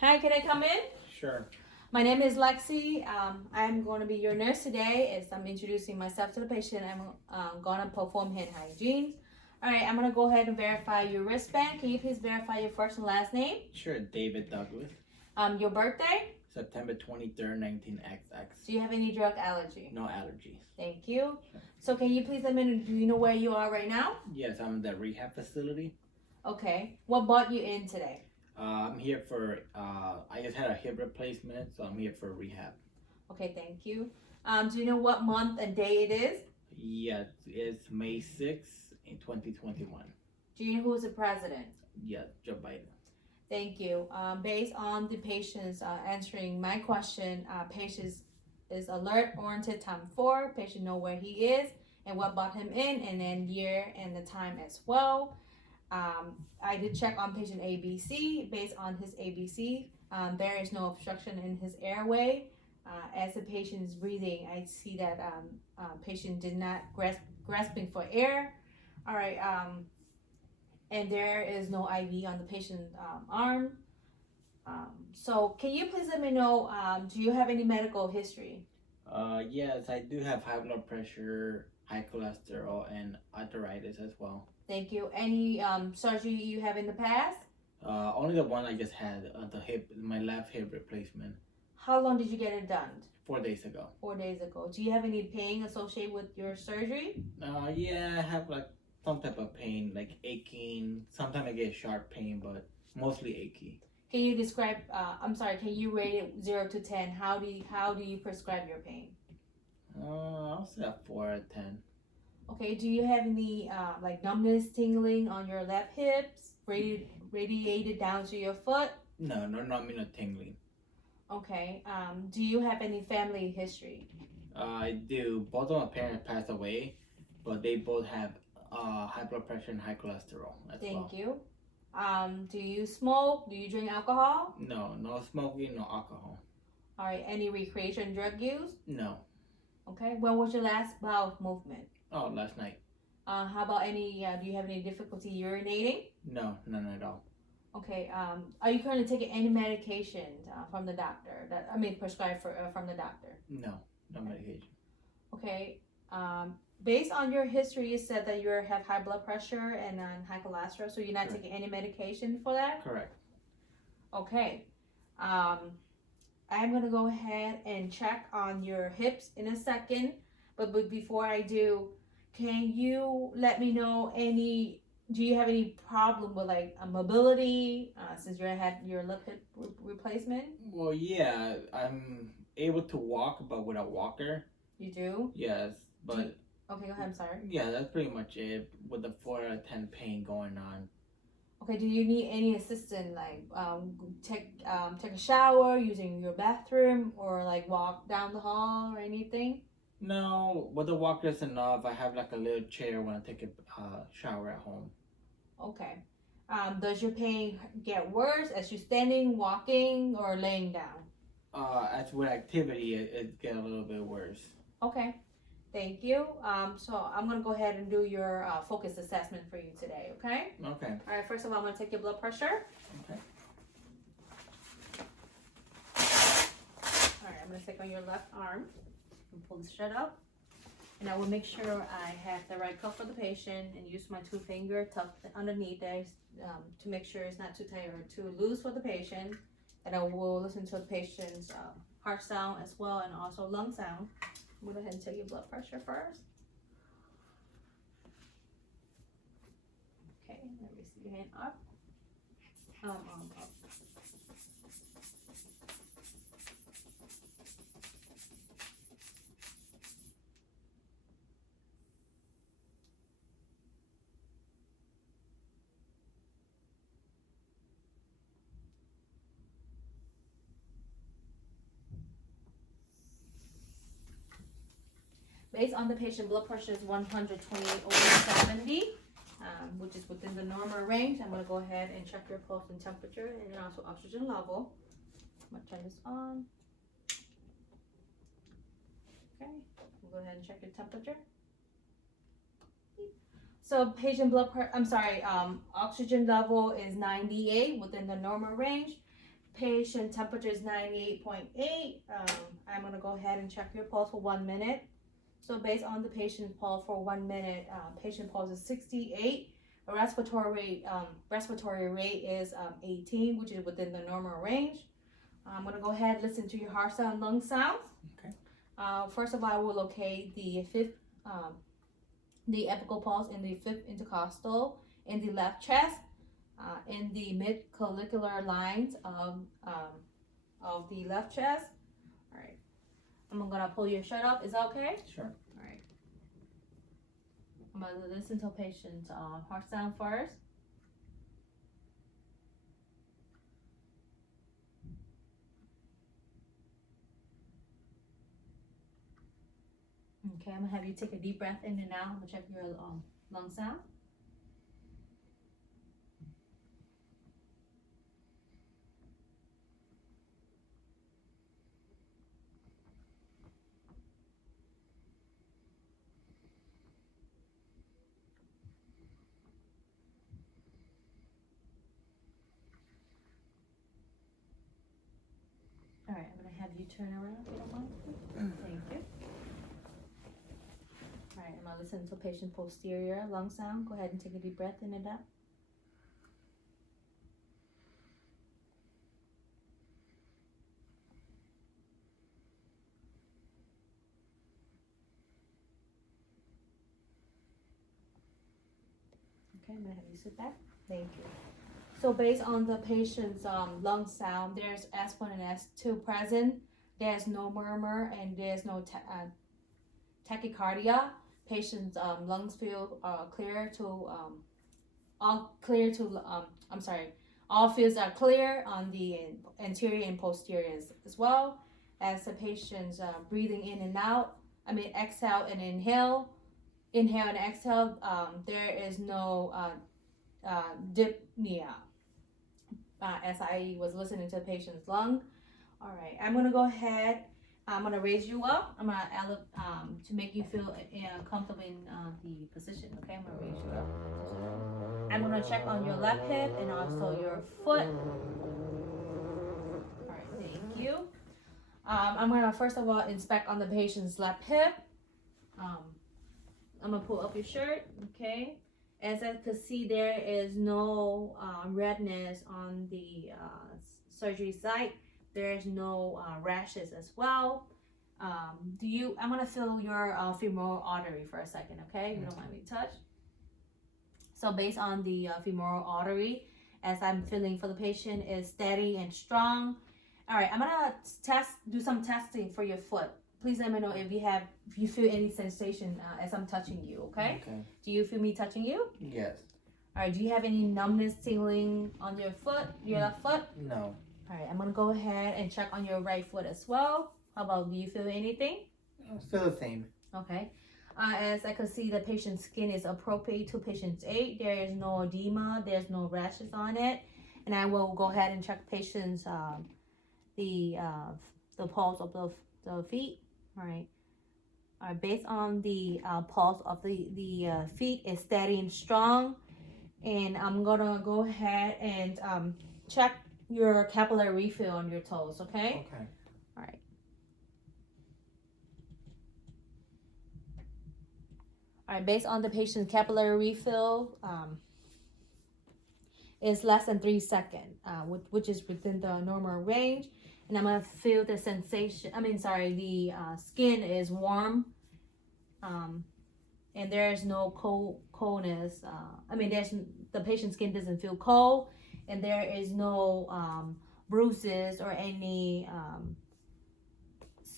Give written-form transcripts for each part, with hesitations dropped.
Hi, can I come in? Sure. My name is Lexi. I'm going to be your nurse today. As I'm introducing myself to the patient, I'm going to perform hand hygiene. All right, I'm going to go ahead and verify your wristband. Can you please verify your first and last name? Sure. David Douglas. Your birthday? September 23rd, 19XX. Do you have any drug allergy? No allergies. Thank you. So can you please let me know, do you know where you are right now? Yes, I'm in the rehab facility. Okay. What brought you in today? I'm here for, I just had a hip replacement, so I'm here for rehab. Okay, thank you. Do you know what month and day it is? Yes, it's May 6th in 2021. Do you know who is the president? Yeah, Joe Biden. Thank you. Based on the patient's answering my question, patient is alert, oriented, time 4. Patient know where he is and what brought him in, and then year and the time as well. I did check on patient ABC. Based on his ABC, there is no obstruction in his airway. As the patient is breathing, I see that patient did not grasping for air. All right. And there is no IV on the patient's arm. So can you please let me know, do you have any medical history? Yes, I do have high blood pressure, high cholesterol, and arthritis as well. Thank you. Any surgery you have in the past? Only the one I just had, my left hip replacement. How long did you get it done? 4 days ago. 4 days ago. Do you have any pain associated with your surgery? Yeah, I have like some type of pain, like aching. Sometimes I get sharp pain, but mostly achy. Can you describe? Can you rate it 0 to 10? How do you prescribe your pain? I'll say a 4 out of 10. Okay. Do you have any like numbness, tingling on your left hips, radiated down to your foot? No, not me, no tingling. Okay. Do you have any family history? I do. Both of my parents passed away, but they both have high blood pressure and high cholesterol as well. Thank you. Do you smoke? Do you drink alcohol? No smoking, no alcohol. All right. Any recreation drug use? No. Okay. When was your last bowel movement? Oh, last night. How about any? Do you have any difficulty urinating? No, none at all. Okay. Are you currently taking any medication from the doctor? Prescribed from the doctor. No medication. Okay. Based on your history, you said that you have high blood pressure and high cholesterol, so you're not Correct. taking any medication for that? Correct. Okay. I'm going to go ahead and check on your hips in a second, but before I do, can you let me know do you have any problem with like mobility since you had your lip hip replacement? Well, yeah, I'm able to walk, but with a walker. You do? Yes, but okay, go ahead. I'm sorry. yeah, that's pretty much it. With the 4 out of 10 pain going on. Okay, do you need any assistance, like take a shower, using your bathroom, or like walk down the hall or anything? No, with the walker is enough. I have like a little chair when I take a shower at home. Okay. Does your pain get worse as you're standing, walking, or laying down? As with activity, it get a little bit worse. Okay. Thank you. So I'm going to go ahead and do your focus assessment for you today, okay? Okay. All right, first of all, I'm going to take your blood pressure. Okay. All right, I'm going to take on your left arm and pull the shirt up. And I will make sure I have the right cuff for the patient and use my 2-finger tuck underneath there to make sure it's not too tight or too loose for the patient. And I will listen to the patient's heart sound as well, and also lung sound. Go ahead and take your blood pressure first. Okay, let me see your hand up. Up. Based on the patient blood pressure is 128/70, which is within the normal range. I'm going to go ahead and check your pulse and temperature and also oxygen level. I'm going to turn this on. Okay, we'll go ahead and check your temperature. So patient oxygen level is 98 within the normal range. patient temperature is 98.8. I'm gonna go ahead and check your pulse for 1 minute. So based on the patient's pulse for 1 minute, patient pulse is 68. Respiratory rate is 18, which is within the normal range. I'm gonna go ahead and listen to your heart sound, lung sounds. Okay. First of all, I will locate the apical pulse in the fifth intercostal, in the left chest, in the mid-clavicular lines of the left chest. All right. I'm gonna pull your shirt up. Is that okay? Sure. All right. I'm gonna listen to patient's heart sound first. Okay, I'm gonna have you take a deep breath in and out. I'm gonna check your lung sound. All right, I'm gonna have you turn around if you don't mind. Thank you. All right, I'm gonna listen to patient posterior lung sound. Go ahead and take a deep breath in and out. Okay, I'm gonna have you sit back. Thank you. So based on the patient's lung sound, there's S1 and S2 present. There's no murmur and there's no tachycardia. Patient's lungs feel clear to all fields are clear on the anterior and posterior as well. As the patient's breathing in and out, exhale and inhale and exhale, there is no dyspnea. As I was listening to the patient's lung. All right, I'm gonna go ahead. I'm gonna raise you up. I'm gonna to make you feel comfortable in the position. Okay, I'm gonna raise you up. I'm gonna check on your left hip and also your foot. All right, thank you. I'm gonna first of all inspect on the patient's left hip. I'm gonna pull up your shirt. Okay. As I can see, there is no redness on the surgery site. There is no rashes as well. I'm gonna feel your femoral artery for a second, okay? You don't mind me touch. So based on the femoral artery, as I'm feeling for the patient, is steady and strong. All right, I'm gonna do some testing for your foot. Please let me know if you feel any sensation as I'm touching you, okay? Okay. Do you feel me touching you? Yes. All right, do you have any numbness, tingling on your foot, your left foot? No. All right, I'm gonna go ahead and check on your right foot as well. How about, do you feel anything? Still the same. Okay. As I can see, the patient's skin is appropriate to patient's age. There is no edema, there's no rashes on it. And I will go ahead and check patient's the pulse of the feet. All right. All right. Based on the pulse of the feet is steady and strong, and I'm gonna go ahead and check your capillary refill on your toes. Okay. Okay. All right. All right. Based on the patient's capillary refill, is less than 3 seconds, which is within the normal range. And I'm gonna feel the sensation. The skin is warm, and there's no coldness. The patient's skin doesn't feel cold, and there is no bruises or any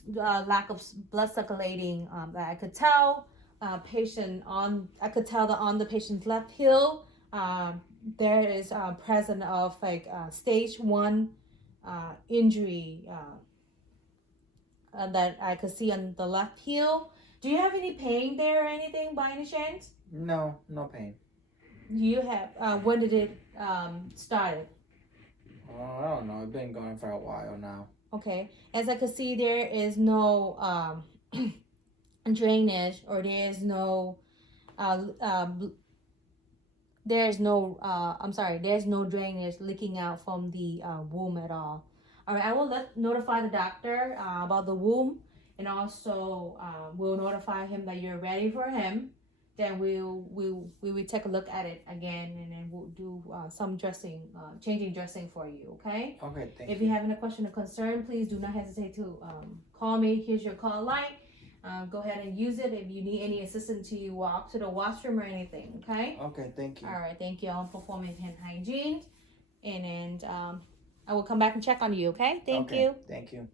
lack of blood circulating that I could tell. I could tell that on the patient's left heel, there is presence of stage 1 injury that I could see on the left heel. Do you have any pain there or anything by any chance? No pain. Do you have, when did it started? I don't know. It's been going for a while now. Okay. As I could see, there is no drainage, or there is no there's no there's no drainage leaking out from the womb at all. All right, I will notify the doctor about the womb, and also we'll notify him that you're ready for him. Then we will take a look at it again, and then we'll do some dressing, changing dressing for you. Okay. Okay, thank you. If you have any question or concern, please do not hesitate to call me. Here's your call line. Go ahead and use it if you need any assistance to walk to the washroom or anything. Okay. Okay, thank you. All right. Thank you on performing hand hygiene, and I will come back and check on you. Okay. Thank you. Thank you.